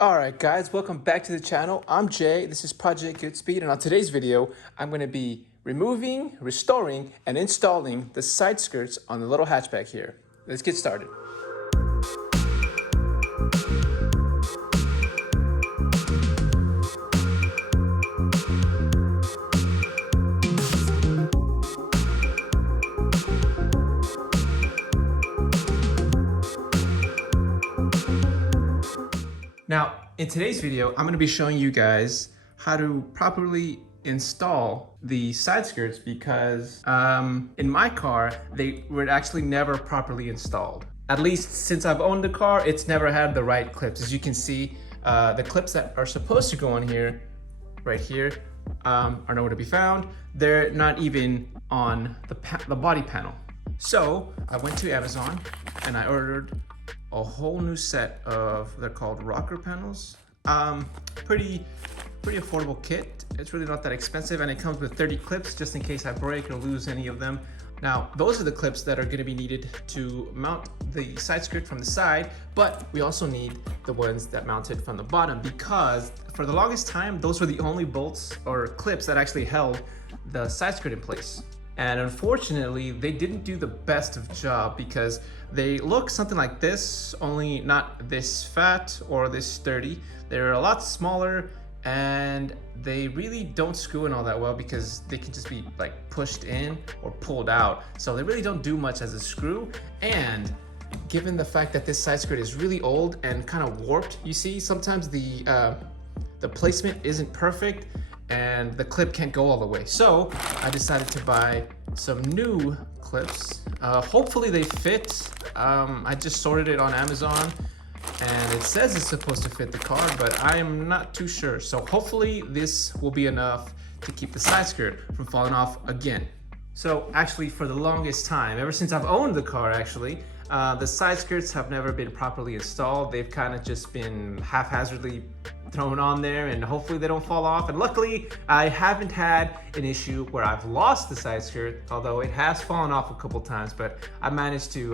All right, guys, welcome back to the channel. I'm Jay. This is Project GoodSpeed, and on today's video, I'm going to be removing, restoring, and installing the side skirts on the little hatchback here. Let's get started. Now, in today's video, I'm going to be showing you guys how to properly install the side skirts because in my car, they were actually never properly installed. At least since I've owned the car, it's never had the right clips. As you can see, the clips that are supposed to go on here, right here, are nowhere to be found. They're not even on the body panel. So I went to Amazon and I ordered a whole new set of, they're called rocker panels. Pretty affordable kit. It's really not that expensive, and it comes with 30 clips just in case I break or lose any of them. Now, those are the clips that are going to be needed to mount the side skirt from the side, but we also need the ones that mount it from the bottom, because for the longest time, those were the only bolts or clips that actually held the side skirt in place. And unfortunately, they didn't do the best of job because they look something like this, only not this fat or this sturdy. They're a lot smaller, and they really don't screw in all that well because they can just be like pushed in or pulled out. So they really don't do much as a screw. And given the fact that this side skirt is really old and kind of warped, you see, sometimes the placement isn't perfect and the clip can't go all the way. So I decided to buy some new clips. Hopefully they fit. I just sorted it on Amazon and it says it's supposed to fit the car, but I am not too sure. So hopefully this will be enough to keep the side skirt from falling off again. So actually, for the longest time, ever since I've owned the car actually, the side skirts have never been properly installed. They've kind of just been haphazardly thrown on there, and hopefully they don't fall off. And luckily, I haven't had an issue where I've lost the side skirt, although it has fallen off a couple times, but I managed to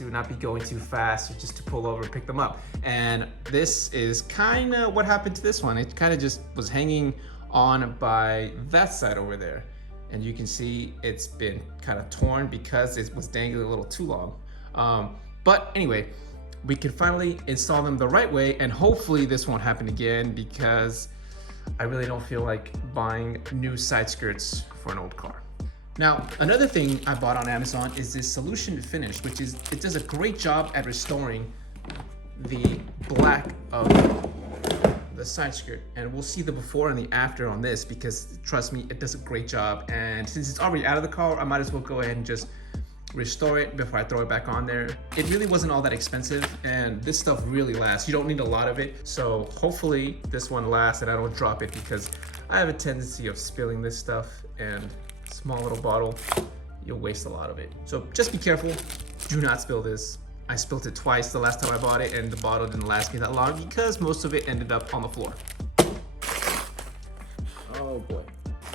not be going too fast, or just to pull over and pick them up. And this is kind of what happened to this one. It kind of just was hanging on by that side over there. And you can see it's been kind of torn because it was dangling a little too long. But anyway, we can finally install them the right way, and hopefully this won't happen again because I really don't feel like buying new side skirts for an old car. Now, another thing I bought on Amazon is this solution finish, which is, it does a great job at restoring the black of the side skirt, and we'll see the before and the after on this because trust me, it does a great job. And since it's already out of the car, I might as well go ahead and just restore it before I throw it back on there. It really wasn't all that expensive, and this stuff really lasts. You don't need a lot of it, so hopefully this one lasts and I don't drop it because I have a tendency of spilling this stuff, and small little bottle, you'll waste a lot of it. So just be careful, do not spill this. I spilled it twice the last time I bought it, and the bottle didn't last me that long because most of it ended up on the floor. Oh boy.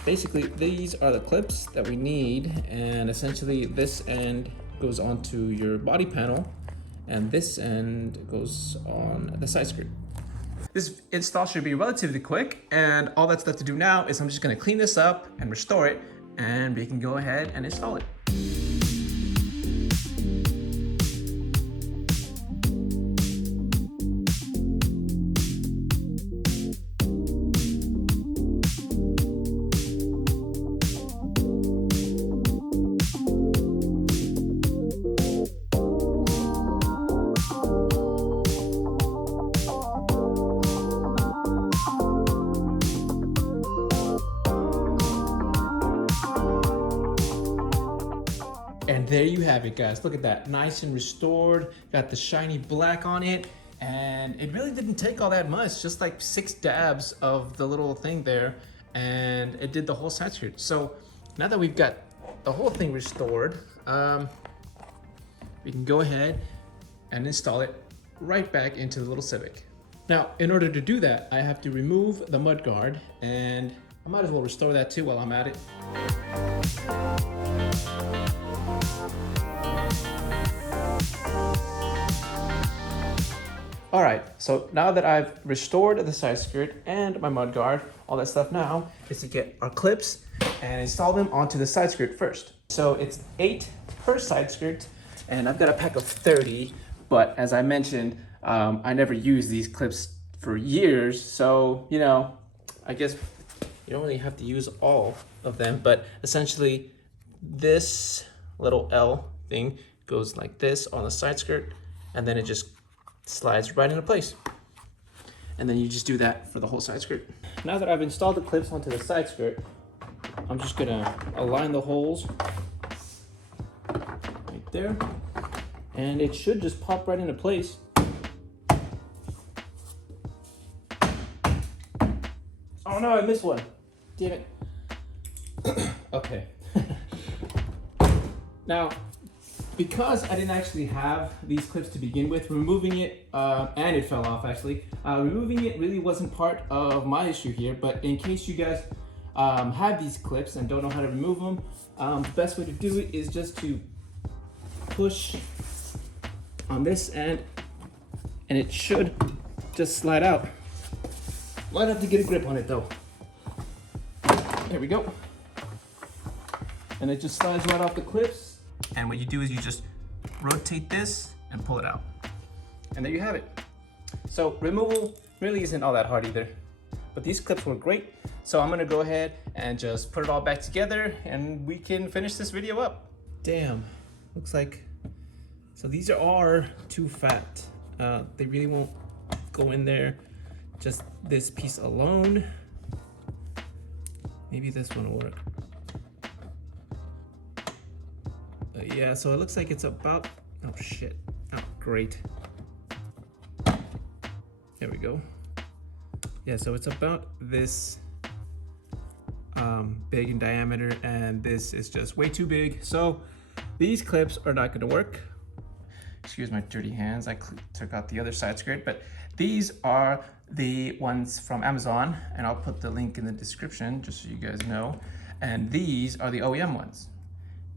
Basically, these are the clips that we need, and essentially this end goes onto your body panel and this end goes on the side skirt. This install should be relatively quick, and all that's left to do now is I'm just going to clean this up and restore it, and we can go ahead and install it. And there you have it, guys. Look at that, nice and restored. Got the shiny black on it, and it really didn't take all that much, just like 6 dabs of the little thing there, and it did the whole side skirt. So now that we've got the whole thing restored, we can go ahead and install it right back into the little Civic. Now, in order to do that, I have to remove the mud guard, and I might as well restore that too while I'm at it. All right, so now that I've restored the side skirt and my mud guard, all that stuff now is to get our clips and install them onto the side skirt first. So it's 8 per side skirt, and I've got a pack of 30, but as I mentioned, I never used these clips for years, so, you know, I guess you don't really have to use all of them, but essentially this little L thing goes like this on the side skirt, and then it just slides right into place. And then you just do that for the whole side skirt. Now that I've installed the clips onto the side skirt, I'm just gonna align the holes right there, and it should just pop right into place. Oh no, I missed one. Damn it. Okay. Now, because I didn't actually have these clips to begin with, removing it, and it fell off actually, removing it really wasn't part of my issue here, but in case you guys have these clips and don't know how to remove them, the best way to do it is just to push on this end, and it should just slide out. Might have to get a grip on it though. There we go. And it just slides right off the clips. And what you do is you just rotate this and pull it out. And there you have it. So removal really isn't all that hard either. But these clips were great. So I'm gonna go ahead and just put it all back together and we can finish this video up. Damn, looks like, so these are too fat. They really won't go in there. Just this piece alone. Maybe this one will work. Yeah, so it looks like it's about, oh shit, oh great. There we go. Yeah, so it's about this big in diameter, and this is just way too big. So these clips are not gonna work. Excuse my dirty hands, I took out the other side skirt, but these are the ones from Amazon, and I'll put the link in the description just so you guys know. And these are the OEM ones.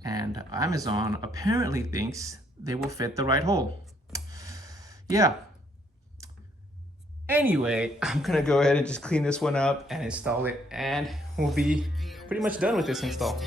And Amazon apparently thinks they will fit the right hole. Yeah. Anyway, I'm gonna go ahead and just clean this one up and install it, and we'll be pretty much done with this install.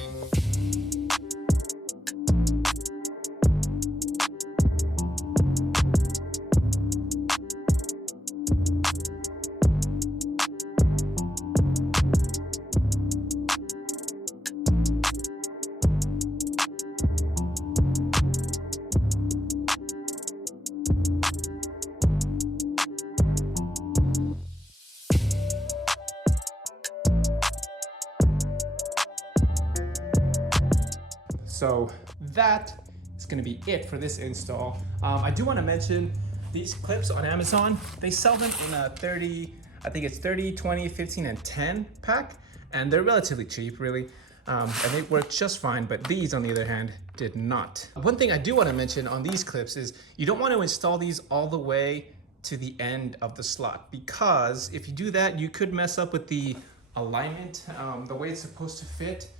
So that is gonna be it for this install. I do wanna mention these clips on Amazon, they sell them in a 30, I think it's 30, 20, 15, and 10 pack, and they're relatively cheap, really. And they work just fine, but these, on the other hand, did not. One thing I do wanna mention on these clips is you don't wanna install these all the way to the end of the slot, because if you do that, you could mess up with the alignment, the way it's supposed to fit.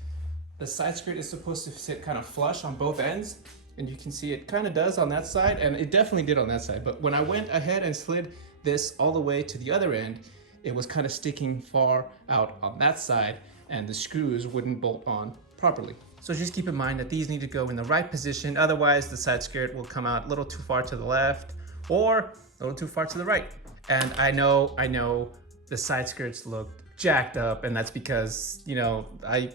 The side skirt is supposed to sit kind of flush on both ends, and you can see it kind of does on that side, and it definitely did on that side. But when I went ahead and slid this all the way to the other end, it was kind of sticking far out on that side, and the screws wouldn't bolt on properly. So just keep in mind that these need to go in the right position, otherwise the side skirt will come out a little too far to the left or a little too far to the right. And I know the side skirts look jacked up, and that's because, you know, I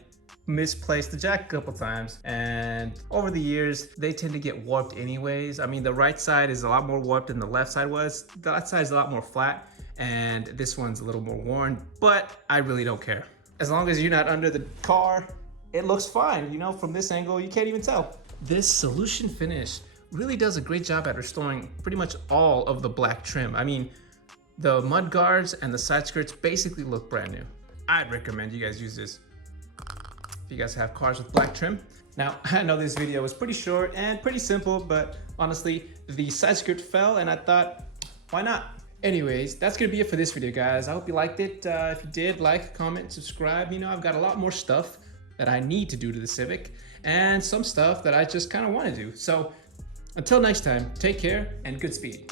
misplaced the jack a couple times, and over the years they tend to get warped anyways. I mean, the right side is a lot more warped than the left side was. The left side is a lot more flat, and this one's a little more worn, but I really don't care. As long as you're not under the car, it looks fine. You know, from this angle you can't even tell. This solution finish really does a great job at restoring pretty much all of the black trim. I mean, the mud guards and the side skirts basically look brand new. I'd recommend you guys use this if you guys have cars with black trim. Now, I know this video was pretty short and pretty simple, but honestly, the side skirt fell and I thought, why not? Anyways, that's gonna be it for this video, guys. I hope you liked it. If you did, like, comment, subscribe. You know, I've got a lot more stuff that I need to do to the Civic, and some stuff that I just kind of want to do. So until next time, take care and good speed.